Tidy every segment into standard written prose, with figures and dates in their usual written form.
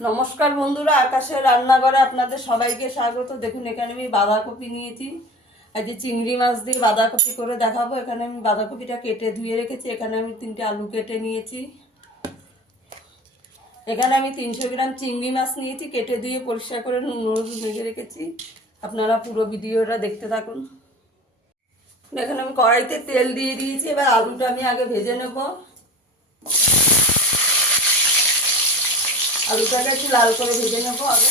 নমস্কার বন্ধুরা, আকাশের রান্নাঘরে আপনাদের সবাইকে স্বাগত। দেখুন এখানে আমি বাঁধাকপি নিয়েছি। আজ যে চিংড়ি মাছ দিয়ে বাঁধাকপি করে দেখাবো। এখানে আমি বাঁধাকপিটা কেটে ধুয়ে রেখেছি। এখানে আমি 3টে আলু কেটে নিয়েছি। এখানে আমি 300 গ্রাম চিংড়ি মাছ নিয়েছি, কেটে ধুয়ে পরিষ্কার করে নুন হলুদ মেখে রেখেছি। আপনারা পুরো ভিডিওটা দেখতে থাকুন। এখানে আমি কড়াইতে তেল দিয়ে দিয়েছি। এবার আলুটা আমি আগে ভেজে নেব। আলুটাকে একটু লাল করে ভেজে নেবো আগে।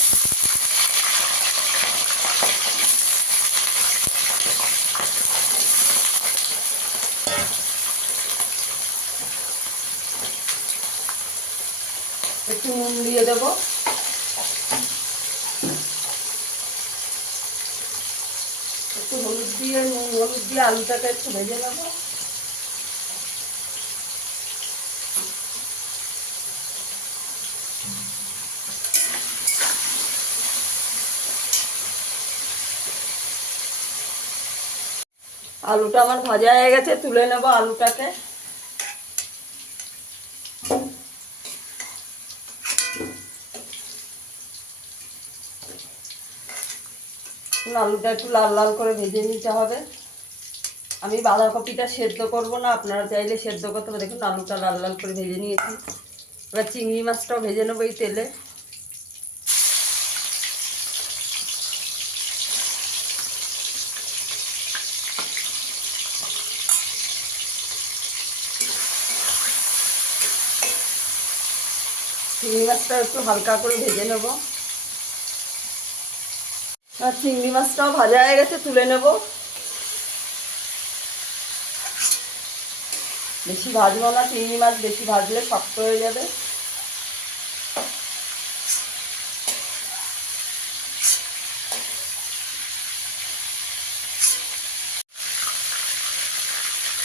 একটু নুন দিয়ে দেবো। একটু হলুদ দিয়ে আলুটাকে একটু ভেজে নেবো। আলুটা আমার ভাজা হয়ে গেছে, তুলে নেব আলুটাকে। আলুটা একটু লাল লাল করে ভেজে নিতে হবে। আমি বাঁধাকপিটা সেদ্ধ করব না, আপনারা চাইলে সেদ্ধ করতে হবে। দেখুন আলুটা লাল লাল করে ভেজে নিয়েছি। এবার চিংড়ি মাছটাও ভেজে নেবো এই তেলে। চিংড়ি মাছটা একটু হালকা করে ভেজে নেব। আর চিংড়ি মাছটাও ভাজা হয়ে গেছে, তুলে নেব। বেশি ভাজবো না, চিংড়ি মাছ বেশি ভাজলে শক্ত হয়ে যাবে।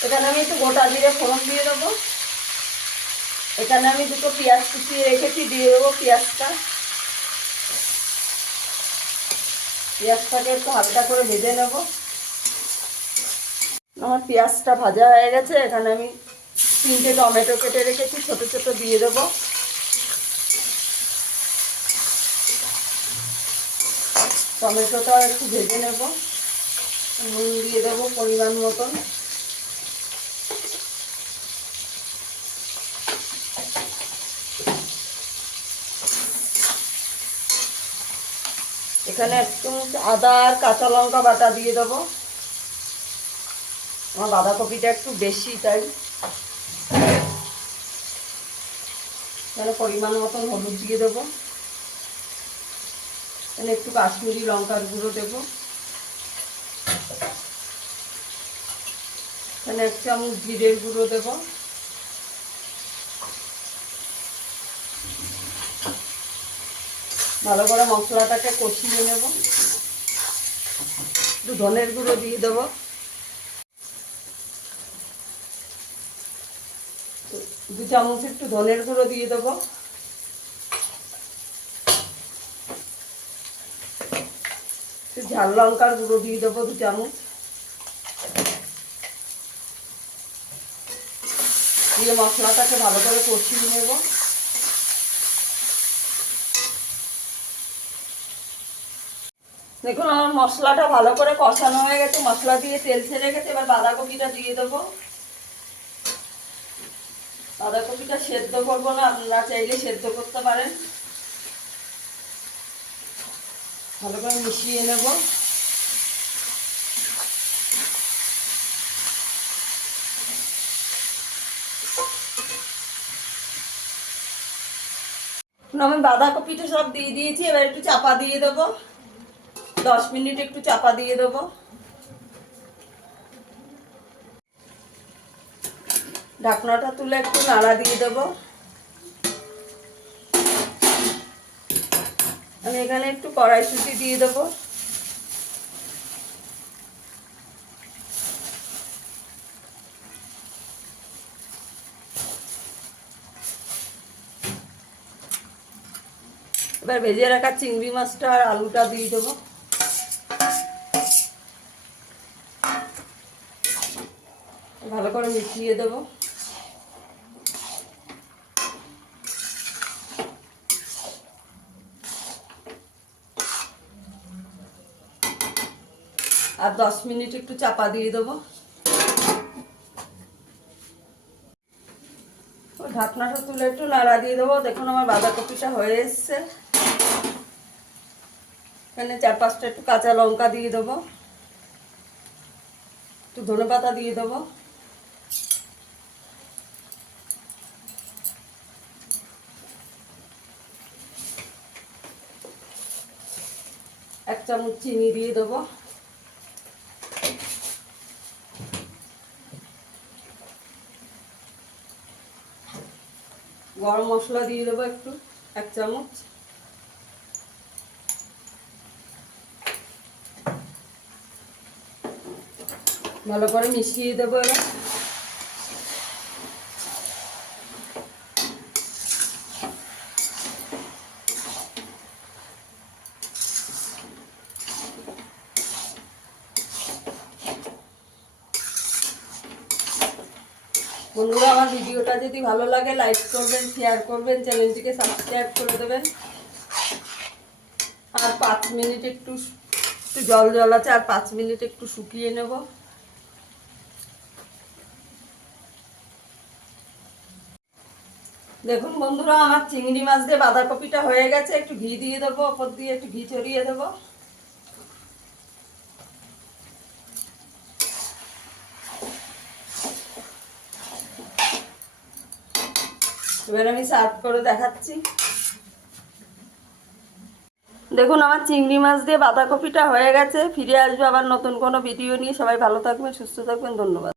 এখানে আমি একটু গোটা জিরে ফোড়ন দিয়ে দেবো। এখানে আমি 2টো পেঁয়াজ কুচিয়ে রেখেছি, দিয়ে দেবো পেঁয়াজটা। পেঁয়াজটাকে একটু হালকা করে ভেজে নেব। আমার পেঁয়াজটা ভাজা হয়ে গেছে। এখানে আমি 3টে টমেটো কেটে রেখেছি, ছোট ছোট দিয়ে দেবো। টমেটোটাও একটু ভেজে নেব। নুন দিয়ে দেবো পরিমাণ মতন। এখানে একটু আদা আর কাঁচা লঙ্কা বাটা দিয়ে দেবো। আমার বাঁধাকপিটা একটু বেশি, তাই এখানে পরিমাণ মতন হলুদ দিয়ে দেবো। এখানে একটু কাশ্মীরি লঙ্কার গুঁড়ো দেবো। এখানে 1 চামচ জিরের গুঁড়ো দেবো। ভালো করে মশলাটাকে কষিয়ে নেব। একটু ধনের গুঁড়ো দিয়ে দেবো। 2 চামচ একটু ধনের গুঁড়ো দিয়ে দেবো। ঝাল লঙ্কার গুঁড়ো দিয়ে দেবো 2 চামচ। দিয়ে মশলাটাকে ভালো করে কষিয়ে নেব। দেখুন আমার মশলাটা ভালো করে কষানো হয়ে গেছে, মশলা দিয়ে তেল ছেড়ে গেছে। এবার বাঁধাকপিটা দিয়ে দেবো। বাঁধাকপিটা সেদ্ধ করবো না, আপনারা চাইলে সেদ্ধ করতে পারেন। ভালো করে মিশিয়ে নেব। আমি বাঁধাকপিটা সব দিয়ে দিয়েছি। এবার একটু চাপা দিয়ে দেবো। 10 মিনিট একটু চাপা দিয়ে দেবো। ঢাকনাটা তুলে একটু নাড়া দিয়ে দেবো। আমি এখানে একটু কড়াইশুঁটি দিয়ে দেবো। এবার ভেজে রাখা চিংড়ি মাছটা আর আলুটা দিয়ে দেবো। ভালো করে মিশিয়ে দেবো। আর 10 মিনিট একটু চাপা দিয়ে দেবো। ঢাকনাটা তুলে একটু নাড়া দিয়ে দেবো। দেখুন আমার বাঁধাকপিটা হয়ে এসছে। এখানে 4-5টা একটু কাঁচা লঙ্কা দিয়ে দেবো, একটু ধনেপাতা দিয়ে দেবো, এক চামচ চিনি দিয়ে দেবো, গরম মশলা দিয়ে দেবো একটু 1 চামচ, ভালো করে মিশিয়ে দেবো। এবার বন্ধুরা, আমার ভিডিওটা যদি ভালো লাগে লাইক করবেন, শেয়ার করবেন, চ্যানেলটিকে সাবস্ক্রাইব করে দেবেন। আর 5 মিনিট একটু জল জল আছে, আর 5 মিনিট একটু শুকিয়ে নেব। দেখুন বন্ধুরা, আমার চিংড়ি মাছ দিয়ে বাঁধাকপিটা হয়ে গেছে। একটু ঘি দিয়ে দেবো, ওপর দিয়ে একটু ঘি ছড়িয়ে দেবো। এবার আমি সার্ভ করে দেখাচ্ছি। দেখুন আমার চিংড়ি মাছ দিয়ে বাঁধাকপিটা হয়ে গেছে। ফিরে আসবো আবার নতুন কোনো ভিডিও নিয়ে। সবাই ভালো থাকবেন, সুস্থ থাকবেন, ধন্যবাদ।